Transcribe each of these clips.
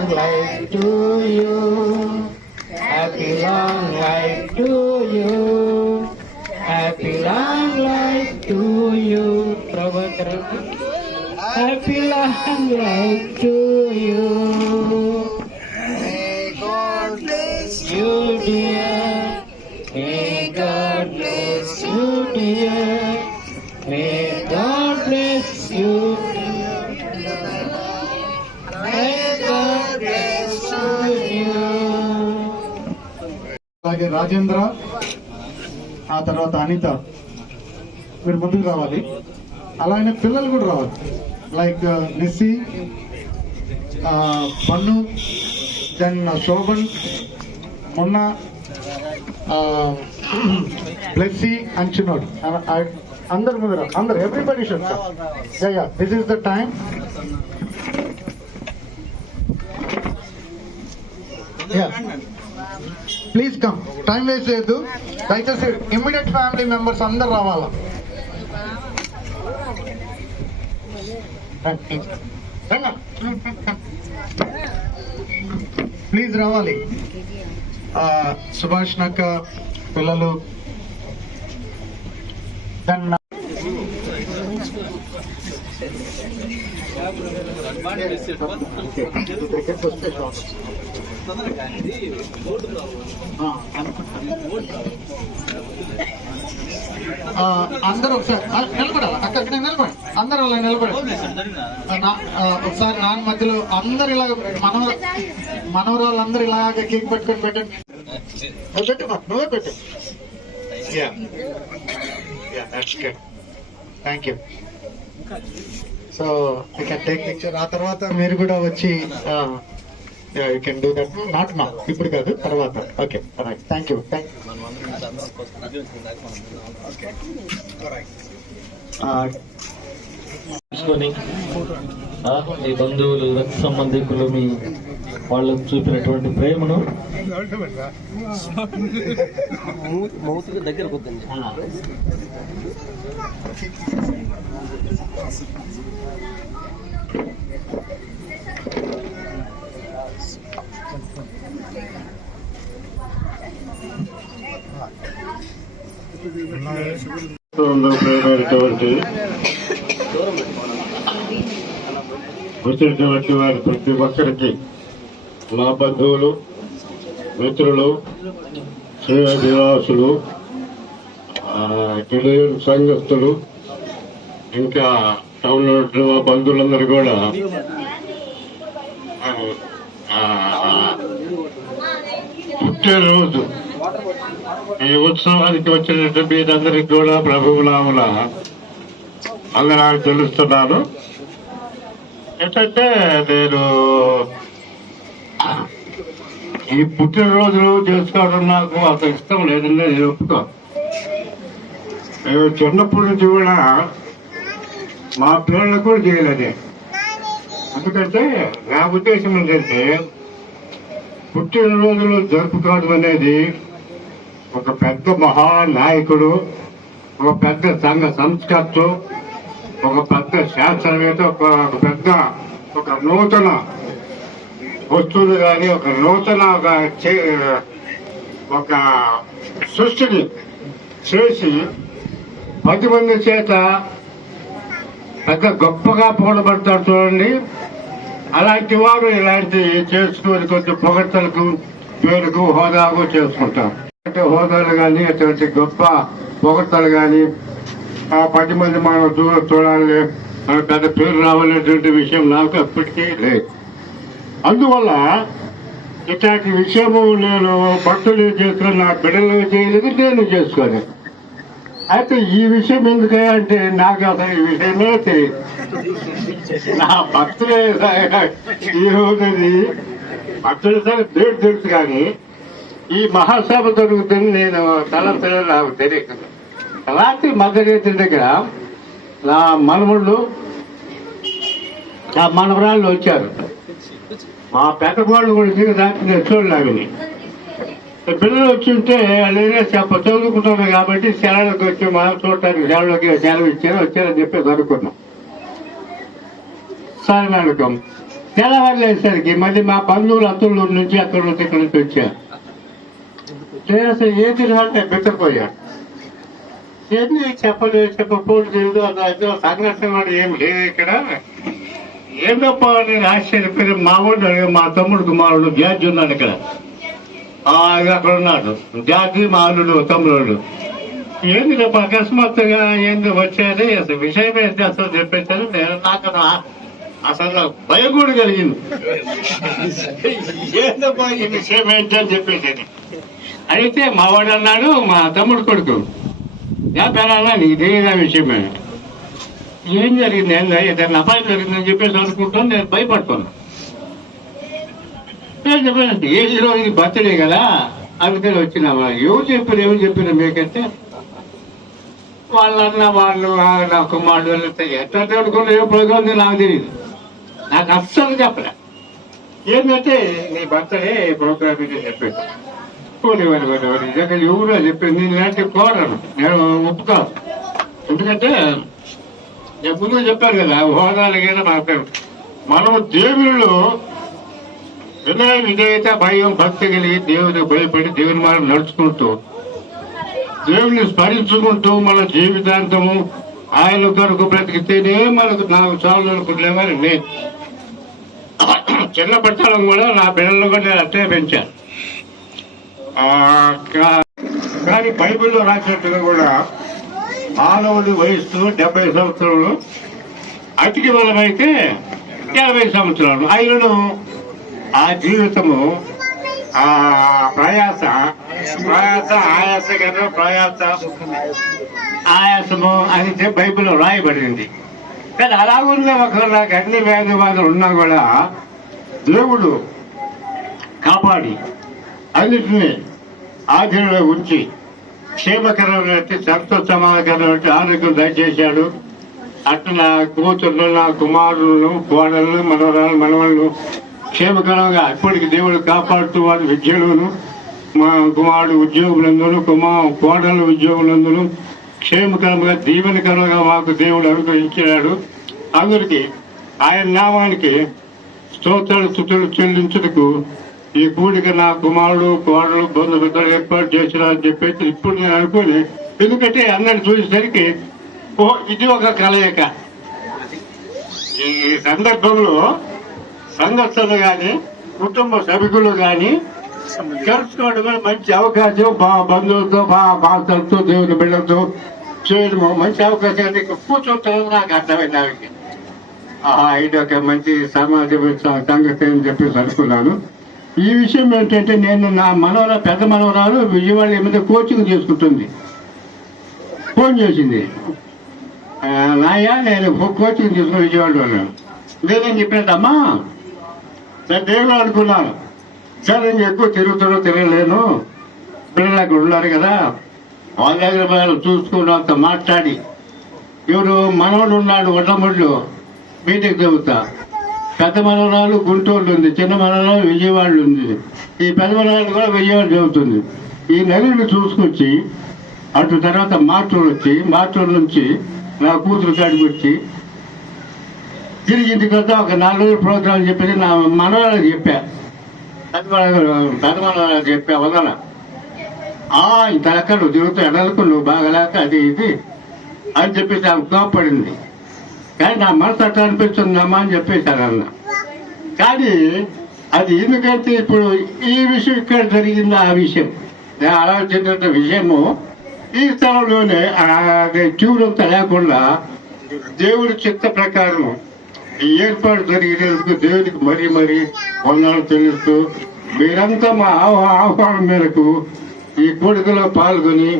long life to you. Happy long life to you. Happy long life to you. Happy long life to you. అలాగే రాజేంద్ర ఆ తర్వాత అనిత మీరు ముందుకు రావాలి. అలాగే పిల్లలు కూడా రావాలి. లైక్ uh, నిస్సి పన్ను దెన్ uh, శోభన్ మొన్న బ్లెస్సీ అండ్ చిన్నోడ్ అందరు ముందు అందరు everybody should yeah this is the time yeah please come time waste చేయొద్దు. దయచేసి ఇమ్మీడియట్ ఫ్యామిలీ మెంబర్స్ అందరు రావాలా? ప్లీజ్ రావాలి. సుభాష్ నక్క పిల్లలు. క్రికెట్ అందరూ ఒకసారి నిలబడాలి. అక్కడ నిలబడి. అందరూ అలా నిలబడి. ఒకసారి నాన్న మధ్యలో అందరు ఇలాగ మనవ మనవరాళ్ళందరూ ఇలాగ కేక్ పెట్టుకొని పెట్టండి. పెట్టు నువ్వే పెట్టు. Thank you so can take picture ఆ తర్వాత మీరు కూడా వచ్చి you can do that not మా ఇప్పుడు కాదు తర్వాత. Okay right thank you thank మీ బంధువులు రక్త సంబంధికులు మీ వాళ్ళకు చూపినటువంటి ప్రేమను మౌత్కి దగ్గర కొద్దండి ప్రేమైనటువంటి వచ్చినటువంటి వారి ప్రతి ఒక్కరికి మా బంధువులు మిత్రులు శ్రీనివాసులు గిరిజన సంఘస్థులు ఇంకా టౌన్లో బంధువులందరూ కూడా పుట్టినరోజు. ఈ ఉత్సవానికి వచ్చినట్టు మీరందరికి కూడా ప్రభువులాముల అందరూ తెలుస్తున్నాను. ఏంటంటే నేను ఈ పుట్టినరోజులు చేసుకోవడం నాకు అంత ఇష్టం లేదండి నేను ఒప్పుకో నేను చిన్నప్పటి నుంచి కూడా మా పిల్లలకు కూడా చేయలేదు ఎందుకంటే నా ఉద్దేశం ఏంటంటే పుట్టినరోజులు జరుపుకోవడం అనేది ఒక పెద్ద మహానాయకుడు ఒక పెద్ద సంఘ సంస్కర్త ఒక పెద్ద శాస్త్రవేత్త ఒక పెద్ద ఒక నూతన వస్తువులు కానీ ఒక నూతన ఒక చే- ఒక సృష్టిని చేసి పది మంది చేత పెద్ద గొప్పగా పొగడబడతాడు చూడండి. అలాంటి వారు ఇలాంటి చేసుకుని కొంచెం పొగడ్తలకు పేరుకు హోదాకు చేసుకుంటారు అంటే హోదాలు కానీ అటువంటి గొప్ప పొగడ్తలు కానీ ఆ పది మంది మనం దూరం చూడాలి. మన పెద్ద పేరు రావాలనేటువంటి విషయం నాకు ఎప్పటికీ లేదు. అందువల్ల ఇట్లాంటి విషయము నేను భక్తులు చేసుకుని నా బిడ్డలు చేయలేదు నేను చేసుకోలేదు. అయితే ఈ విషయం ఎందుకే అంటే నాకు అసలు ఈ విషయమే తెలియదు. నా భక్తులే ఏమున్నది భక్తులు సరే దేవుడు తెలుసు కానీ ఈ మహాసభ జరుగుతుంది నేను తలంతలో నాకు తెలియదు. రాత్రి మధ్యరేత్రి దగ్గర నా మనముళ్ళు ఆ మనవరాళ్ళు వచ్చారు. మా పెద్దవాళ్ళు కూడా తిరిగి రాత్రి చూడలేగని పిల్లలు వచ్చి ఉంటే లేదా చెప్ప కాబట్టి సెలవులకు వచ్చి మనం చూడటానికి సెలవులకి సెలవు ఇచ్చారు వచ్చారని చెప్పేసి అనుకున్నాం సరే అనుకోం తెల్లవారులేసరికి మళ్ళీ మా బంధువులు అత్తుల నుంచి అక్కడ నుంచి ఇక్కడ నుంచి వచ్చారు. నేను అసలు ఏం తిరగాలంటే బిత్తపోయాడు ఏంది చెప్పలేదు చెప్పకూడదు తెలియదు అది సంఘర్షణ ఏం లేదు ఇక్కడ. ఏందప్ప నేను ఆశ్చర్యపోయి మా ఊళ్ళు మా తమ్ముడు కుమారుడు జార్జి ఉన్నాడు ఇక్కడ. అక్కడ ఉన్నాడు జాతి మాలుడు తమ్ముడు ఏంది రేపు అకస్మాత్తుగా ఏంది వచ్చేది? అసలు విషయం ఏంటి అసలు చెప్పేసారు నేను నాకు అసలు నాకు భయం కూడా కలిగింది. ఏందబ్బా ఈ విషయం ఏంటి అని చెప్పేసి అయితే మా వాడు అన్నాడు మా తమ్ముడు కొడుకు నా పేరన్నా ఇదే నా విషయమే. ఏం జరిగింది? ఏం ఏదైనా అపాయం జరిగిందని చెప్పేసి అనుకుంటాను. నేను భయపడుతున్నాను నేను చెప్పానంటే ఏ హీరో ఇది బర్త్డే కదా అందుకని వచ్చినామా ఎవరు చెప్పారు ఏమి చెప్పారు మీకంటే వాళ్ళన్న వాళ్ళు నా కుమారుడు ఎట్లా తోడుకుంటే ఏ ప్రోగ్రాం నాకు తెలియదు నాకు అస్సలు చెప్పలే. ఏంటంటే నీ బర్త్డే ప్రోగ్రామ్ ఇది చెప్పేసి పోలేవారు నిజంగా ఎవరు చెప్పింది నేను ఇలాంటి కోరను నేను ఒప్పుకోను. ఎందుకంటే నేను ముందు చెప్పాను కదా హోదాలు కానీ మాకు మనం దేవుళ్ళు వినయ విధేయత భయం భక్తి కలిగి భయపడి దేవుని మనం నడుచుకుంటూ దేవుని స్మరించుకుంటూ మన జీవితాంతము ఆయన కొరకు బ్రతికితేనే మనకు నాకు చాలు అనుకుంటున్నామని నేను చిన్న పట్టాలను కూడా నా పిల్లలు కూడా నేను అట్టే పెంచాను. కా- కానీ బైబిల్లో రాసినట్టుగా కూడా మానవుడి వయస్సు డెబ్బై సంవత్సరాలు అతికి బలమైతే యాభై సంవత్సరాలు. అయినను ఆ జీవితము ఆ ప్రయాస ప్రయాస ఆయాస కదా ప్రయాస ఆయాసము అని చెప్పి బైబిల్లో రాయబడింది. కానీ అలాగున్న ఒక నాకు అన్ని వ్యాధి బాధలు ఉన్నా కూడా దేవుడు కాపాడి అన్నిటినీ ఆధీనంలో ఉంచి క్షేమకరమైనటువంటి సంతోష సమాధానకరమైన ఆరోగ్యం దయచేశాడు. అట్లా నా కూతుర్లు నా కుమారులను కోడళ్ళు మనవరాలు మనవళ్ళు క్షేమకరంగా ఇప్పటికి దేవుడు కాపాడుతూ వారి విద్యలోను మా కుమారుడు ఉద్యోగులందరూ కుమా కోడలు ఉద్యోగులందరూ క్షేమకరంగా దీవెనకరంగా మాకు దేవుడు అనుగ్రహించాడు. అందరికీ ఆయన నామానికి స్తోత్రాలు స్థుతులు చెల్లించుటకు ఈ కూడిక నా కుమారుడు కోడలు బంధు బిడ్డలు ఏర్పాటు చేసిన అని చెప్పేసి ఇప్పుడు నేను అనుకుని ఎందుకంటే అందరిని చూసేసరికి ఓ ఇది ఒక కలయిక. ఈ సందర్భంలో సంఘస్థులు కానీ కుటుంబ సభ్యులు కానీ కలుసుకోవడం మంచి అవకాశం బా బంధువులతో బా బాధలతో దేవుని బిడ్డలతో చేయడము. మంచి అవకాశం అది కూర్చుంటాం నాకు అర్థమైంది ఆవిడకి. ఆహా, ఇది ఒక మంచి సమాజం సంగతి అని చెప్పేసి అనుకున్నాను. ఈ విషయం ఏంటంటే నేను నా మనవర పెద్ద మనవరాలు విజయవాడ మీద కోచింగ్ చేసుకుంటుంది. ఫోన్ చేసింది. నాయా నేను కోచింగ్ తీసుకుని విజయవాడలో లేదని నేనేం చెప్పినట్టమ్మా? నేను దేవుడు అనుకున్నాను. సరే నేను ఎక్కువ తిరుగుతానో తిరగలేను పిల్లలు అక్కడ ఉన్నారు కదా. వాళ్ళ దగ్గర వాళ్ళు చూసుకున్నంత మాట్లాడి ఎవరు మనవడు ఉన్నాడు వడ్లముడిలో బీటెక్ చదువుతా పెద్ద మనవరాలు గుంటూరులో ఉంది చిన్న మనవరాలు విజయవాడలో ఉంది. ఈ పెద్ద మనవరాలు కూడా విజయవాడ చదువుతుంది ఈ నలుగురిని చూసుకొచ్చి అటు తర్వాత మార్టూరు వచ్చి మార్టూరు నుంచి నా కూతురు కాడికి వచ్చి తిరిగి ఇంటికి వద్ద ఒక నాలుగు రోజులు ప్రోగ్రాం చెప్పేసి నా మనవాళ్ళకి చెప్పా. పెద్ద మనవాళ్ళకి చెప్పా వదల. ఆ ఇంత లెక్క నువ్వు తిరుగుతూ ఎడలకు నువ్వు బాగలేక అది ఇది అని చెప్పేసి ఆమె కోపడింది కానీ నా మనసు అట్లా అనిపిస్తుందమ్మా అని చెప్పేశారు అన్న. కానీ అది ఎందుకంటే ఇప్పుడు ఈ విషయం ఇక్కడ జరిగింది ఆ విషయం. నేను ఆలోచించిన విషయము ఈ స్థలంలోనే ఆ క్యూరంతా లేకుండా దేవుడి చిత్త ప్రకారం ఈ ఏర్పాటు జరిగేందుకు దేవునికి మరీ మరీ వందలు తెలుస్తూ మీరంతా మా ఆహ్వా- ఆహ్వానం మేరకు ఈ కూడికలో పాల్గొని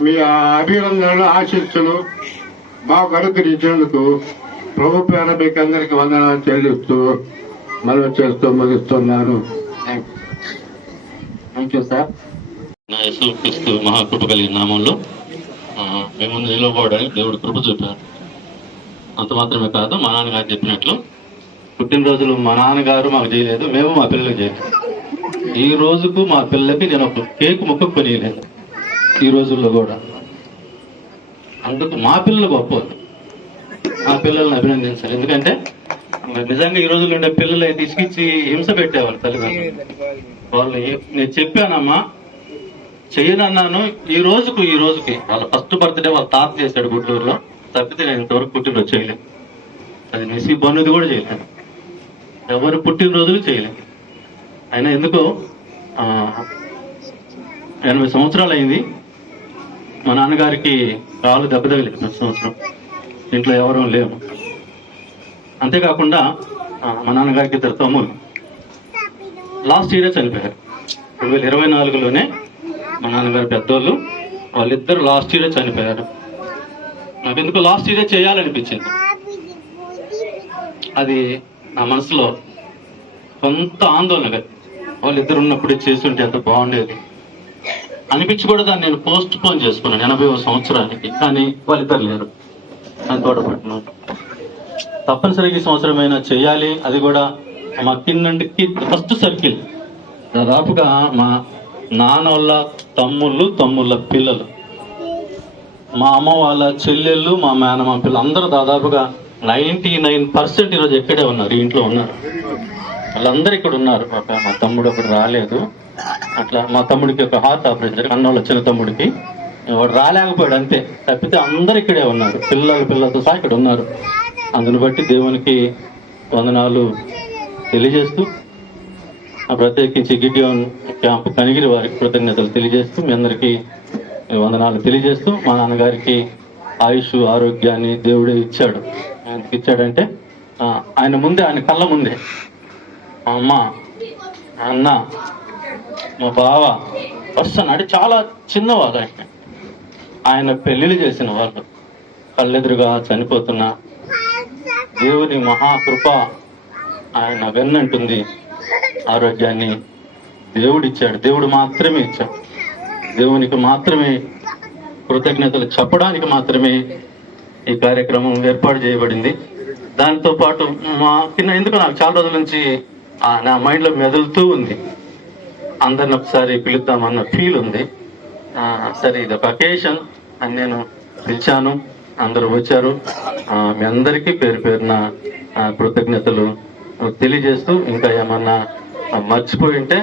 మీ ఆ అభినందనలు ఆశిస్సులు మాకు అనుగ్రహించినందుకు ప్రభు పేర మీకు అందరికి వందనాలు చెల్లిస్తూ మనం చేస్తూ ముగిస్తున్నాను. థ్యాంక్ యూ సార్ నా యశ్వ క్రీస్తు మహాకృప కలిగిన నామంలో మేము ముందు దేవుడు కృప చూపారు. అంత మాత్రమే కాదు మా నాన్నగారు చెప్పినట్లు పుట్టినరోజులు మా నాన్నగారు మాకు చేయలేదు మేము మా పిల్లలకు చేయలేదు. ఈ రోజుకు మా పిల్లలకి నేను ఒక కేక్ ముక్క కొనియలేదు ఈ రోజుల్లో కూడా. అందుకు మా పిల్లలు గొప్ప మా పిల్లల్ని అభినందించాలి. ఎందుకంటే మరి నిజంగా ఈ రోజుల్లో ఉండే పిల్లలు తీసుకొచ్చి హింస పెట్టేవాళ్ళు తల్లిదండ్రులు. వాళ్ళు నేను చెప్పానమ్మా చెయ్యనన్నాను. ఈ రోజుకు ఈ రోజుకి వాళ్ళ ఫస్ట్ బర్త్డే వాళ్ళ తాత చేశాడు గుంటూరులో. తప్పితే నేను ఇంతవరకు పుట్టినరోజు చేయలేదు. అది నిసి బన్నుది కూడా చేయలేదు. ఎవరు పుట్టినరోజులు చేయలేదు. అయినా ఎందుకో ఎనభై సంవత్సరాలు అయింది. మా నాన్నగారికి కాలు దెబ్బ తగిలింది ప్రతి సంవత్సరం. ఇంట్లో ఎవరూ లేము అంతేకాకుండా మా నాన్నగారికి ఇద్దరు తమ్ముళ్ళు లాస్ట్ ఇయరే చనిపోయారు. రెండు వేల ఇరవై నాలుగులోనే మా నాన్నగారు పెద్దోళ్ళు వాళ్ళిద్దరు లాస్ట్ ఇయరే చనిపోయారు. నాకు ఎందుకు లాస్ట్ ఇయరే చేయాలనిపించింది. అది నా మనసులో కొంత ఆందోళన కలిగింది. వాళ్ళిద్దరు ఉన్నప్పుడు చేస్తుంటే ఎంత బాగుండేది. అనిపించి కూడా దాన్ని నేను పోస్ట్ పోన్ చేసుకున్నాను ఎనభై సంవత్సరానికి కానీ వాళ్ళిద్దరు లేరు. అది తోడపడుతున్నాను తప్పనిసరిగా ఈ సంవత్సరమైనా చేయాలి అది కూడా మా కిందంటికి ఫస్ట్ సర్కిల్ దాదాపుగా మా నాన్న వాళ్ళ తమ్ముళ్ళు తమ్ముళ్ళ పిల్లలు. మా అమ్మ వాళ్ళ చెల్లెళ్ళు మా మేనమా పిల్లలు అందరూ దాదాపుగా నైంటీ నైన్ పర్సెంట్ ఈరోజు ఎక్కడే ఉన్నారు ఇంట్లో ఉన్నారు. వాళ్ళందరూ ఇక్కడ ఉన్నారు. పాప మా తమ్ముడు ఒకటి రాలేదు. అట్లా మా తమ్ముడికి ఒక హార్ట్ ఆపరేషన్ అన్న వాళ్ళ చిన్న తమ్ముడికి. వాడు రాలేకపోయాడు అంతే. తప్పితే అందరు ఇక్కడే ఉన్నారు. పిల్లలు పిల్లలతో సహా ఇక్కడ ఉన్నారు. అందుని బట్టి దేవునికి వందనాలు తెలియజేస్తూ ప్రత్యేకించి గిడ్యోన్ క్యాంప్ కనిగిరి వారికి కృతజ్ఞతలు తెలియజేస్తూ మీ అందరికీ వందనాలు తెలియజేస్తూ మా నాన్నగారికి ఆయుష్ ఆరోగ్యాన్ని దేవుడే ఇచ్చాడు. ఎందుకు ఇచ్చాడంటే ఆయన ముందే ఆయన కళ్ళ ముందే మా అమ్మ అన్న మా బావ పర్సన్ అంటే చాలా చిన్నవాళ్ళు ఆయన. ఆయన పెళ్ళిళ్ళు చేసిన వాళ్ళు. కళ్ళెదురుగా చనిపోతున్న దేవుని మహాకృప ఆయన వెన్నంటుంది. ఆరోగ్యాన్ని దేవుడిచ్చాడు. దేవుడు మాత్రమే ఇచ్చాడు. దేవునికి మాత్రమే కృతజ్ఞతలు చెప్పడానికి మాత్రమే ఈ కార్యక్రమం ఏర్పాటు చేయబడింది. దాంతో పాటు మా కింద ఎందుకు నాకు చాలా రోజుల నుంచి నా మైండ్లో మెదులుతూ ఉంది. అందరిని ఒకసారి పిలుద్దామన్న ఫీల్ ఉంది. సరే ఇది ఒక అకేషన్ అని నేను పిలిచాను. అందరూ వచ్చారు. మీ అందరికీ పేరు పేరున కృతజ్ఞతలు తెలియజేస్తూ ఇంకా ఏమన్నా మర్చిపోయి ఉంటే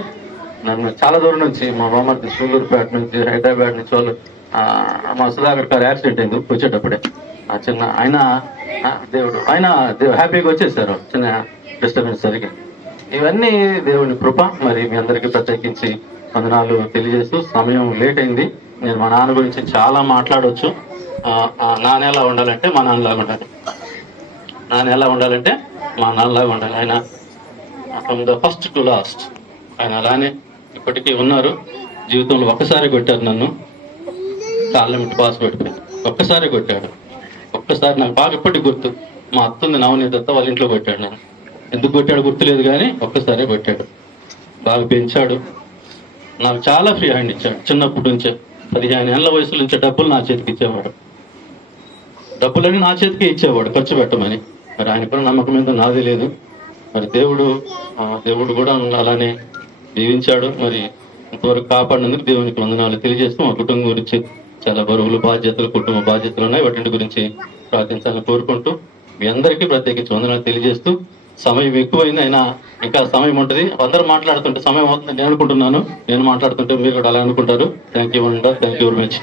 నన్ను చాలా దూరం నుంచి మా మామర్ది సూళ్ళూరుపేట నుంచి హైదరాబాద్ నుంచి వాళ్ళు మా సుధాకర్ గారు యాక్సిడెంట్ అయింది వచ్చేటప్పుడే. ఆ చిన్న ఆయన దేవుడు ఆయన హ్యాపీగా వచ్చేసారు చిన్న డిస్టర్బెన్స్ జరిగి ఇవన్నీ దేవుని కృప మరి మీ అందరికీ ప్రత్యేకించి వందనాలు తెలియజేస్తూ సమయం లేట్ అయింది. నేను మా నాన్న గురించి చాలా మాట్లాడవచ్చు నాన్న ఎలా ఉండాలంటే మా నాన్నలాగా ఉండాలి. నాన్న ఎలా ఉండాలంటే మా నాన్నలాగా ఉండాలి. ఆయన from the first to last ఆయన అలానే ఇప్పటికీ ఉన్నారు. జీవితంలో ఒక్కసారి కొట్టారు నన్ను. కాళ్ళ మిట్టి పాస్ పెట్టిపోయింది ఒక్కసారి కొట్టాడు. ఒక్కసారి నాకు బాగా ఇప్పటికి గుర్తు. మా అత్తుంది నవనీత అత్త వాళ్ళ ఇంట్లో కొట్టాడు నన్ను. ఎందుకు కొట్టాడు గుర్తులేదు కానీ ఒక్కసారే కొట్టాడు. బాగా పెంచాడు. నాకు చాలా ఫ్రీ హ్యాండ్ ఇచ్చాడు. చిన్నప్పటి నుంచే పదిహేను ఏళ్ళ వయసు నుంచే డబ్బులు నా చేతికి ఇచ్చేవాడు. డబ్బులన్నీ నా చేతికి ఇచ్చేవాడు. ఖర్చు పెట్టమని. మరి ఆయన కూడా నమ్మకం మీద నాది లేదు. మరి దేవుడు దేవుడు కూడా అలానే దీవించాడు. మరి ఇంతవరకు కాపాడినందుకు దేవునికి వందనాలు తెలియజేస్తూ మా కుటుంబం గురించి చాలా బరువులు బాధ్యతలు కుటుంబ బాధ్యతలు ఉన్నాయి. వాటి గురించి ప్రార్థించాలని కోరుకుంటూ మీ అందరికీ ప్రత్యేకించి వందనాలు తెలియజేస్తూ సమయం ఎక్కువైంది అయినా ఇంకా సమయం ఉంటుంది. అందరూ మాట్లాడుతుంటే సమయం అవుతుంది. నేను అనుకుంటున్నాను. నేను మాట్లాడుతుంటే మీరు కూడా అలా అనుకుంటారు. Thank you thank you very much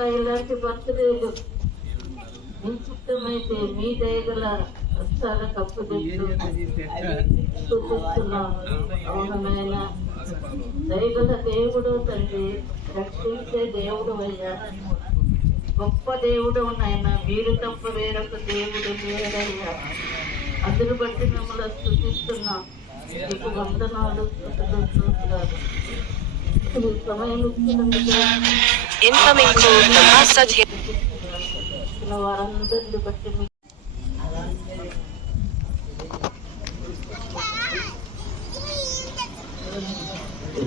ఆయన లాంటి భక్తులు బర్త్డేలు మీ చిత్తమైతే మీ దయగల వస్తాల కప్పు అవునమైన దయగల దేవుడు తండ్రి రక్షించే దేవుడు అయ్యా. గొప్ప దేవుడు నాయన మీరు తప్ప వేరొక దేవుడు లేడయ్యా. అందును బట్టి మిమ్మల్ని స్థుతిస్తున్నాం. మీకు వందనాలు కృతజ్ఞతలు. ఇచ్చిన వారందరిని బట్టి మీకు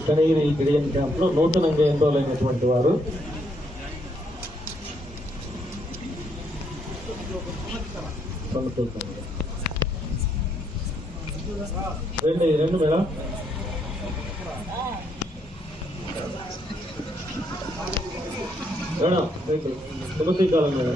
కనగిరి గిడియన్ క్యాంప్లో నూతనంగా ఎన్రోల్ అయినటువంటి వారు. రెండు రెండు మేడం. మేడం రండి కాలం madam.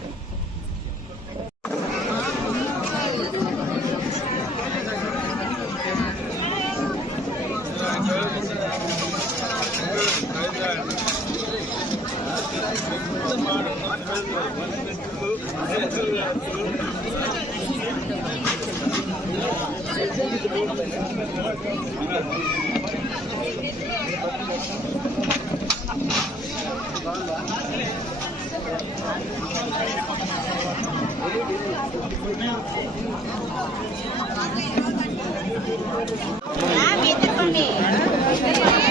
Ah, vete con él.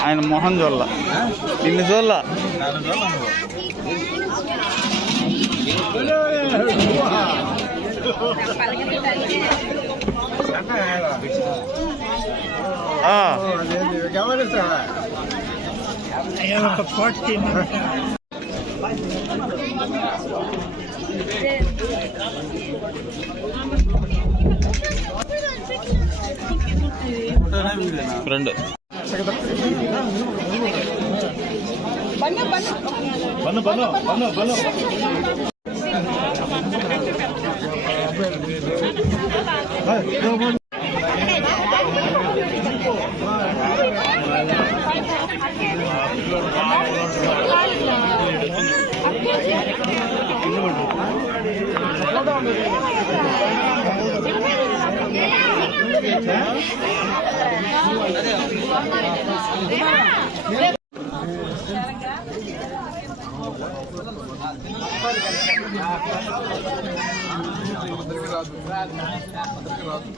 ఆయన మొహం చూడాల నిన్ను చూడాల ரெண்டு பண்ணு பண்ணு பண்ணு பண்ணு பண்ணு Hayır, tamam. అందరికీ రాదు అందరికీ రాదు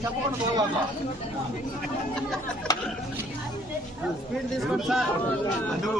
చెప్పకుండా పోవాలా స్పీడ్ తీసుకోండి సార్ అందరూ